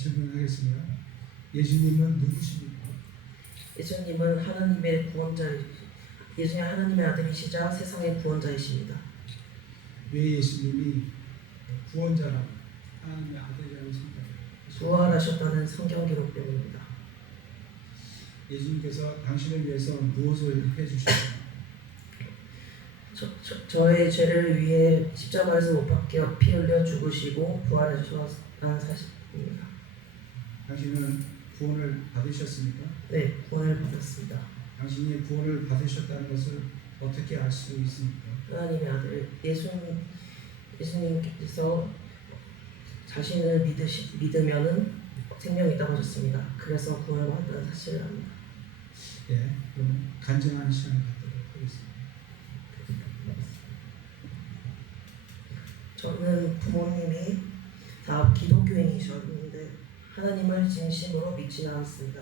질문하겠습니다. 예수님은 누구십니까? 예수님은 하나님의 구원자, 예수님 하나님의 아들이시자 세상의 구원자이십니다. 왜 예수님이 구원자라고 하나님의 아들이라고 생각해요? 부활하셨다는 성경 기록 때문입니다. 예수님께서 당신을 위해서 무엇을 해주셨나요? 저의 죄를 위해 십자가에서 못 박혀 피 흘려 죽으시고 부활하셨다는 사실입니다. 당신은 구원을 받으셨습니까? 네, 구원을 받았습니다. 당신이 구원을 받으셨다는 것을 어떻게 알 수 있습니까? 하나님의 아들 예수님께서 자신을 믿으면은 생명이 있다고 하셨습니다. 그래서 구원을 받았다는 사실을 압니다. 예, 그럼 간증하는 시간을 갖도록 하겠습니다. 저는 부모님이 다 기독교인이셨는데 하나님을 진심으로 믿지 않았습니다.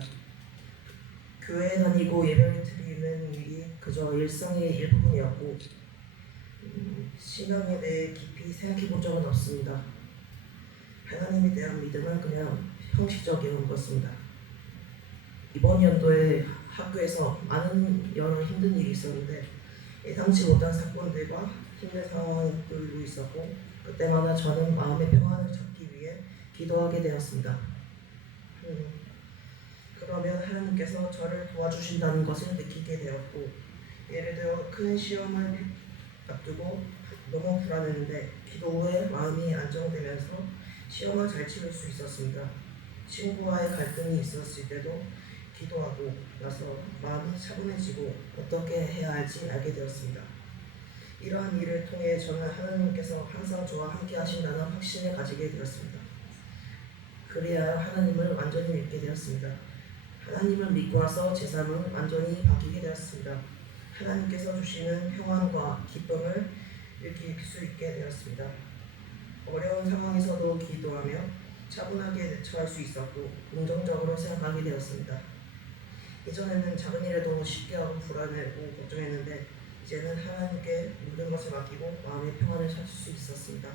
교회 다니고 예배를 드리는 일이 그저 일상의 일부분이었고 신앙에 대해 깊이 생각해 본 적은 없습니다. 하나님에 대한 믿음은 그냥 형식적인 것입니다. 이번 연도에 학교에서 많은 여러 힘든 일이 있었는데 예상치 못한 사건들과 힘든 상황들도 있었고 그때마다 저는 마음의 평안을 찾기 위해 기도하게 되었습니다. 그러면 하나님께서 저를 도와주신다는 것을 느끼게 되었고 예를 들어 큰 시험을 앞두고 너무 불안했는데 기도 후에 마음이 안정되면서 시험을 잘 치를 수 있었습니다. 친구와의 갈등이 있었을 때도 기도하고 나서 마음이 차분해지고 어떻게 해야 할지 알게 되었습니다. 이러한 일을 통해 저는 하나님께서 항상 저와 함께 하신다는 확신을 가지게 되었습니다. 그래야 하나님을 완전히 믿게 되었습니다. 하나님을 믿고 나서 제 삶은 완전히 바뀌게 되었습니다. 하나님께서 주시는 평안과 기쁨을 느낄 수 있게 되었습니다. 어려운 상황에서도 기도하며 차분하게 대처할 수 있었고 긍정적으로 생각하게 되었습니다. 예전에는 작은 일에도 쉽게 하고 불안해하고 걱정했는데 이제는 하나님께 모든 것을 맡기고 마음의 평안을 찾을 수 있었습니다.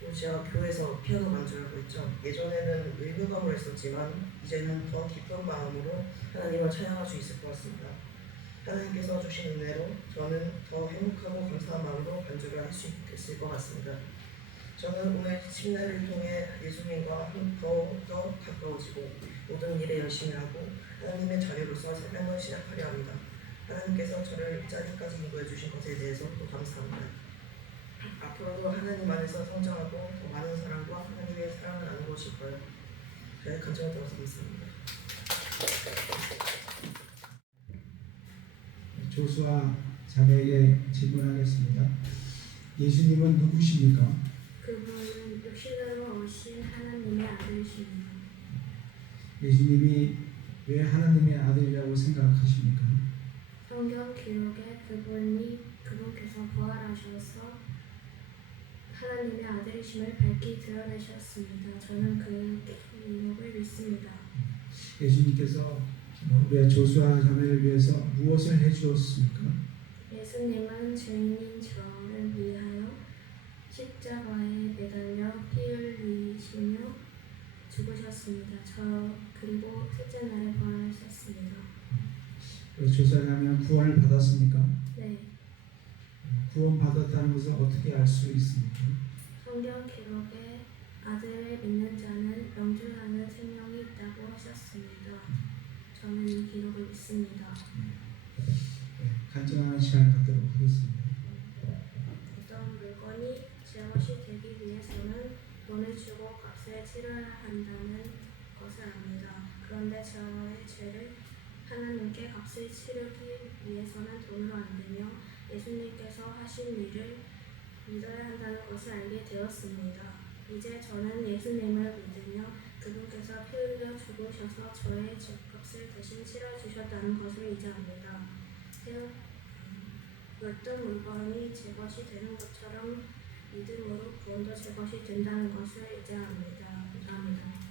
또 제가 교회에서 피아노 반주하고 있죠. 예전에는 의무감으로 했었지만 이제는 더 깊은 마음으로 하나님을 찬양할 수 있을 것 같습니다. 하나님께서 주신 은혜로 저는 더 행복하고 감사한 마음으로 반주를 할 수 있을 것 같습니다. 저는 오늘 침례를 통해 예수님과 더욱더 가까워지고 모든 일에 열심히 하고 하나님의 자녀로서 삶을 시작하려 합니다. 하나님께서 저를 이 자리까지 인도해 주신 것에 대해서 또 감사합니다. 앞으로도 하나님 안에서 성장하고 더 많은 사람과 하나님의 사랑을 나누고 싶어요. 저의 간증을 들어서 감사합니다. 조수아 자매에게 질문하겠습니다. 예수님은 누구십니까? 그분은 육신으로 오신 하나님의 아들이십니다. 예수님이 왜 하나님의 아들이라고 생각하십니까? 성경 기록에 그분께서 부활하셔서 하나님의 아들이심을 밝히 드러내셨습니다. 저는 그 기록을 믿습니다. 예수님께서 왜 조수아 자매를 위해서 무엇을 해주었습니까? 예수님은 죄인인 저를 위하여 십자가에 매달려 피 흘리시며 죽으셨습니다. 그리고 셋째 날에 부활하셨습니다. 조수아 자매는 구원을 받았습니까? 네. 구원 받았다는 것을 어떻게 알 수 있습니까? 성경 기록에 아들을 믿는 자는 영존하는 생명이 있다고 하셨습니다. 저는 이 기록을 믿습니다. 간증하는 시간을 갖도록 하겠습니다. 어떤 물건이 제 것이 되기 위해서는 돈을 주고 값을 치러야 한다는 것을 압니다. 그런데 저의 죄를 하나님께 값을 치르기 위해서는 돈으로 안 되며 예수님께서 하신 일을 믿어야 한다는 것을 알게 되었습니다. 이제 저는 예수님을 믿으며 그분께서 피 흘려 죽으셔서 저의 죄값을 대신 치러주셨다는 것을 이제 압니다. 어떤 물건이 제 것이 되는 것처럼 믿음으로 구원도 제 것이 된다는 것을 이제 압니다. 감사합니다.